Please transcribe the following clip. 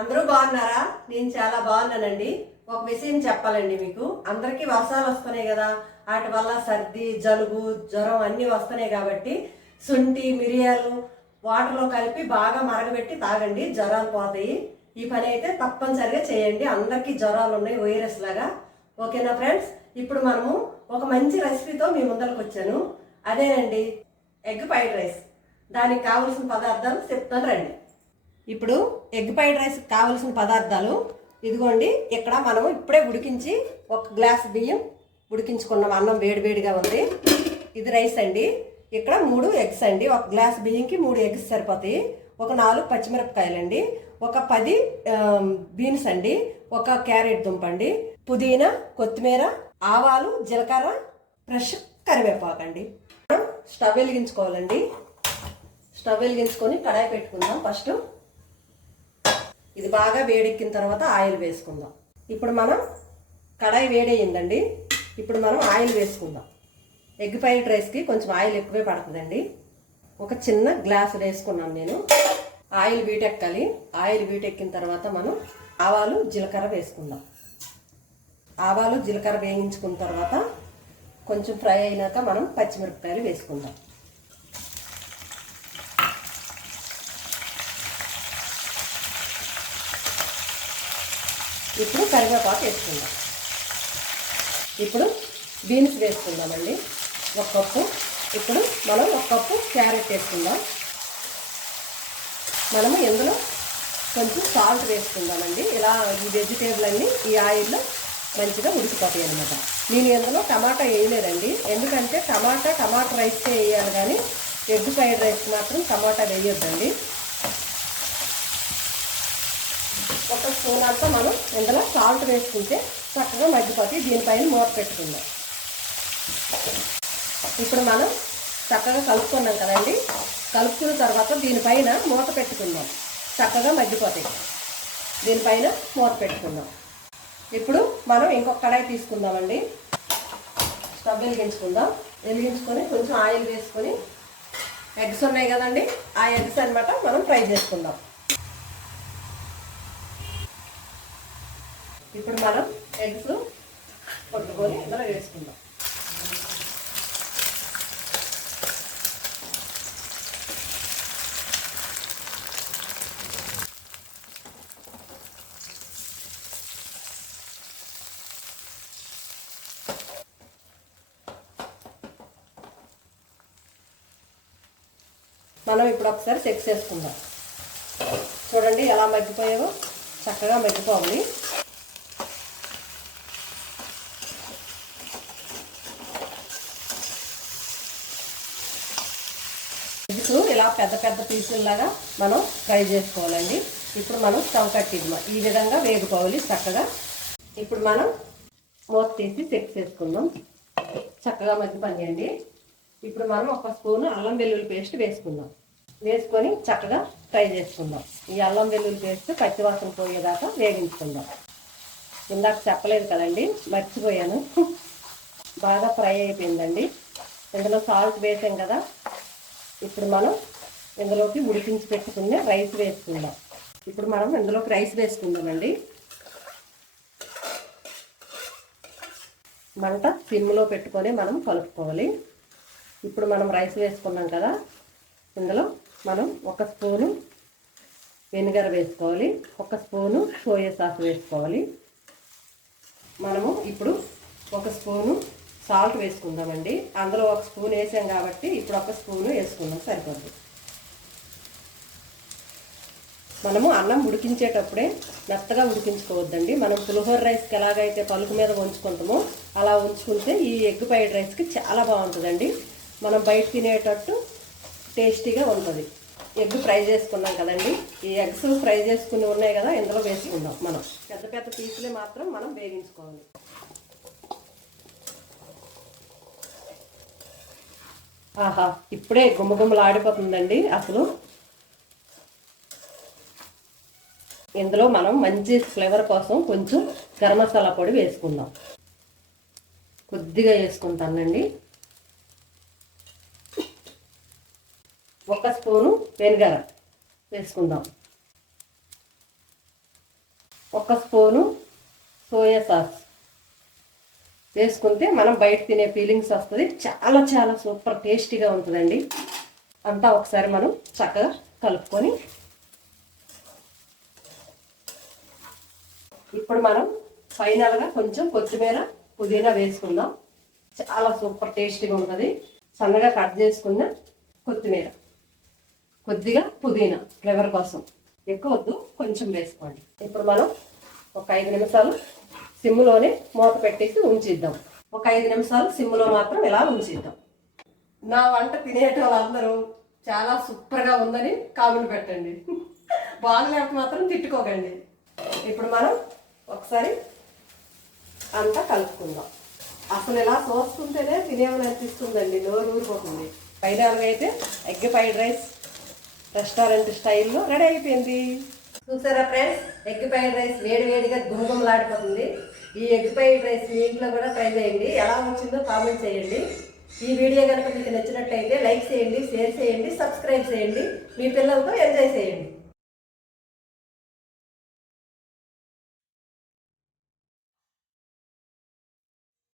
అందరూ బాగున్నారా? నేను చాలా బాగున్నానండి. ఒక విషయం చెప్పాలండి మీకు. అందరికీ వర్షాలు వస్తున్నాయి కదా, వాటి వల్ల సర్ది, జలుబు, జ్వరం అన్నీ వస్తున్నాయి కాబట్టి శుంఠి, మిరియాలు వాటర్లో కలిపి బాగా మరగబెట్టి తాగండి, జ్వరాలు పోతాయి. ఈ పని అయితే తప్పనిసరిగా చేయండి. అందరికీ జ్వరాలు ఉన్నాయి వైరస్ లాగా. ఓకేనా ఫ్రెండ్స్? ఇప్పుడు మనము ఒక మంచి రెసిపీతో మీ ముందరకు వచ్చాను. అదేనండి ఎగ్ ఫ్రైడ్ రైస్. దానికి కావలసిన పదార్థాలు చెప్తాను రండి. ఇప్పుడు ఎగ్ ఫ్రైడ్ రైస్ కావలసిన పదార్థాలు ఇదిగోండి. ఇక్కడ మనం ఇప్పుడే ఉడికించి ఒక గ్లాస్ బియ్యం ఉడికించుకున్నాం. అన్నం వేడివేడిగా ఉంది. ఇది రైస్ అండి. ఇక్కడ 3 ఎగ్స్ అండి. ఒక గ్లాస్ బియ్యంకి 3 ఎగ్స్ సరిపోతాయి. ఒక 4 పచ్చిమిరపకాయలండి, ఒక 10 బీన్స్ అండి, ఒక క్యారెట్ దుంప అండి, పుదీనా, కొత్తిమీర, ఆవాలు, జీలకర్ర, ఫ్రెష్ కరివేపాకు అండి. స్టవ్ వెలిగించుకోవాలండి. స్టవ్ వెలిగించుకొని కడాయి పెట్టుకుందాం. ఫస్ట్ ఇది బాగా వేడెక్కిన తర్వాత ఆయిల్ వేసుకుందాం. ఇప్పుడు మనం కడాయి వేడయ్యిందండి. ఇప్పుడు మనం ఆయిల్ వేసుకుందాం. ఎగ్ ఫ్రైడ్ రైస్కి కొంచెం ఆయిల్ ఎక్కువే పడుతుందండి. ఒక చిన్న గ్లాస్ వేసుకున్నాను నేను. ఆయిల్ వీటెక్కాలి. ఆయిల్ వీటెక్కిన తర్వాత మనం ఆవాలు, జీలకర్ర వేసుకుందాం. ఆవాలు, జీలకర్ర వేయించుకున్న తర్వాత కొంచెం ఫ్రై అయినాక మనం పచ్చిమిరపకాయలు వేసుకుందాం. ఇప్పుడు కరివేపాకు వేసుకుందాం. ఇప్పుడు బీన్స్ వేసుకుందామండి, 1 కప్పు. ఇప్పుడు మనం 1 కప్పు క్యారెట్ వేసుకుందాం. మనము ఇందులో కొంచెం సాల్ట్ వేసుకుందామండి. ఇలా ఈ వెజిటేబుల్ అన్నీ ఈ ఆయిల్లో మంచిగా ఉడికిపోతాయి అన్నమాట. నేను ఇందులో టమాటా వేయలేదండి, ఎందుకంటే టమాటా రైస్కే వేయాలి, కానీ ఎగ్ ఫ్రైడ్ రైస్ మాత్రం టమాటా వేయొద్దండి. 1 స్పూన్ అంతా మనం ఇందులో సాల్ట్ వేసుకుంటే చక్కగా మగ్గిపోతాయి. దీనిపైన మూత పెట్టుకుందాం. ఇప్పుడు మనం చక్కగా కలుపుకున్నాం కదండి. కలుపుకున్న తర్వాత దీనిపైన మూత పెట్టుకుందాం. చక్కగా మగ్గిపోతాయి. దీనిపైన మూత పెట్టుకుందాం. ఇప్పుడు మనం ఇంకొక కడాయి తీసుకుందామండి. స్టవ్ వెలిగించుకుందాం. వెలిగించుకొని కొంచెం ఆయిల్ వేసుకొని ఎగ్స్ ఉన్నాయి కదండి, ఆ ఎగ్స్ అన్నమాట మనం ఫ్రై చేసుకుందాం. ఇప్పుడు మనం ఎగ్స్ కొట్టుకొని ఇందులో వేసుకుందాం. మనం ఇప్పుడు ఒకసారి చెక్ చేసుకుందాం. చూడండి ఎలా మగ్గిపోయావో, చక్కగా మగ్గిపోవాలి. ఎగ్స్ ఇలా పెద్ద పెద్ద పీసుల్లాగా మనం ఫ్రై చేసుకోవాలండి. ఇప్పుడు మనం స్టవ్ కట్టిద్దాం. ఈ విధంగా వేగుకోవాలి చక్కగా. ఇప్పుడు మనం మూత తీసి చెక్ చేసుకుందాం. చక్కగా మగ్గిపోయాయండి. ఇప్పుడు మనం 1 స్పూన్ అల్లం వెల్లుల్లి పేస్ట్ వేసుకుందాం. వేసుకొని చక్కగా ఫ్రై చేసుకుందాం. ఈ అల్లం వెల్లుల్లి పేస్ట్ పచ్చివాసన పోయేదాకా వేగించుకుందాం. ఇందాక చెప్పలేదు కదండి, మర్చిపోయాను. బాగా ఫ్రై అయిపోయిందండి. ఇందులో సాల్ట్ వేసాం కదా. ఇప్పుడు మనం ఇందులోకి ఉడికించి పెట్టుకునే రైస్ వేసుకుందాం. ఇప్పుడు మనం ఇందులోకి రైస్ వేసుకుందామండి. మంట సిమ్లో పెట్టుకొని మనం కలుపుకోవాలి. ఇప్పుడు మనం రైస్ వేసుకున్నాం కదా, ఇందులో మనం 1 స్పూను వెనిగర్ వేసుకోవాలి, 1 స్పూను సోయా సాస్ వేసుకోవాలి. మనము ఇప్పుడు 1 స్పూను సాల్ట్ వేసుకుందామండి. అందులో 1 స్పూన్ వేసాం కాబట్టి ఇప్పుడు 1 స్పూను వేసుకుందాం, సరిపోద్ది. మనము అన్నం ఉడికించేటప్పుడే మెత్తగా ఉడికించుకోవద్దండి. మనం పులిహోర రైస్కి ఎలాగైతే పలుకు మీద ఉంచుకుంటామో అలా ఉంచుకుంటే ఈ ఎగ్ ఫ్రైడ్ రైస్కి చాలా బాగుంటుందండి. మనం బయట తినేటట్టు టేస్టీగా ఉంటుంది. ఎగ్ ఫ్రై చేసుకున్నాం కదండి, ఈ ఎగ్స్ ఫ్రై చేసుకుని ఉన్నాయి కదా, ఇందులో వేసుకుందాం. మనం పెద్ద పెద్ద పీసులే మాత్రం మనం వేగించుకోవాలి. ఆహా, ఇప్పుడే గుమ్మగుమ్మలు ఆడిపోతుందండి అసలు. ఇందులో మనం మంచి ఫ్లేవర్ కోసం కొంచెం గరం మసాలా పొడి వేసుకుందాం. కొద్దిగా వేసుకుంటానండి. 1 స్పూను వెనిగర్ వేసుకుందాం. 1 స్పూను సోయా సాస్ వేసుకుంటే మనం బయట తినే ఫీలింగ్స్ వస్తుంది. చాలా చాలా సూపర్ టేస్టీగా ఉంటుందండి. అంతా ఒకసారి మనం చక్కగా కలుపుకొని ఇప్పుడు మనం ఫైనల్గా కొంచెం కొత్తిమీర పుదీనా వేసుకుందాం. చాలా సూపర్ టేస్టీగా ఉంటుంది. సన్నగా కట్ చేసుకున్న కొత్తిమీర, కొద్దిగా పుదీనా ఫ్లేవర్ కోసం, ఎక్కువ వద్దు, కొంచెం వేసుకోండి. ఇప్పుడు మనం ఒక 5 నిమిషాలు సిమ్లోనే మూత పెట్టేసి ఉంచిద్దాం. ఒక 5 నిమిషాలు సిమ్లో మాత్రం ఇలా ఉంచిద్దాం. నా వంట తినేట వాళ్ళందరూ చాలా సూపర్గా ఉందని కామెంట్ పెట్టండి. బాగలేక మాత్రం తిట్టుకోకండి. ఇప్పుడు మనం ఒకసారి అంతా కలుపుకుందాం. అసలు ఇలా చూస్తుంటేనే తినేమని అనిపిస్తుందండి, నోరు ఊరిపోతుంది. ఫైనల్గా అయితే ఎగ్ ఫ్రైడ్ రైస్ రెస్టారెంట్ స్టైల్లో రెడీ అయిపోయింది. చూసారా ఫ్రెండ్స్, ఎగ్ ఫ్రైడ్ రైస్ వేడివేడిగా గుమగుమలాడిపోతుంది. ఈ ఎగ్ ఫ్రైడ్ రైస్ మీ ఇంట్లో కూడా ట్రై చేయండి. ఎలా వచ్చిందో కామెంట్ చేయండి. ఈ వీడియో కనుక మీకు నచ్చినట్లయితే లైక్ చేయండి, షేర్ చేయండి, సబ్స్క్రైబ్ చేయండి. మీ పిల్లలతో ఎంజాయ్ చేయండి.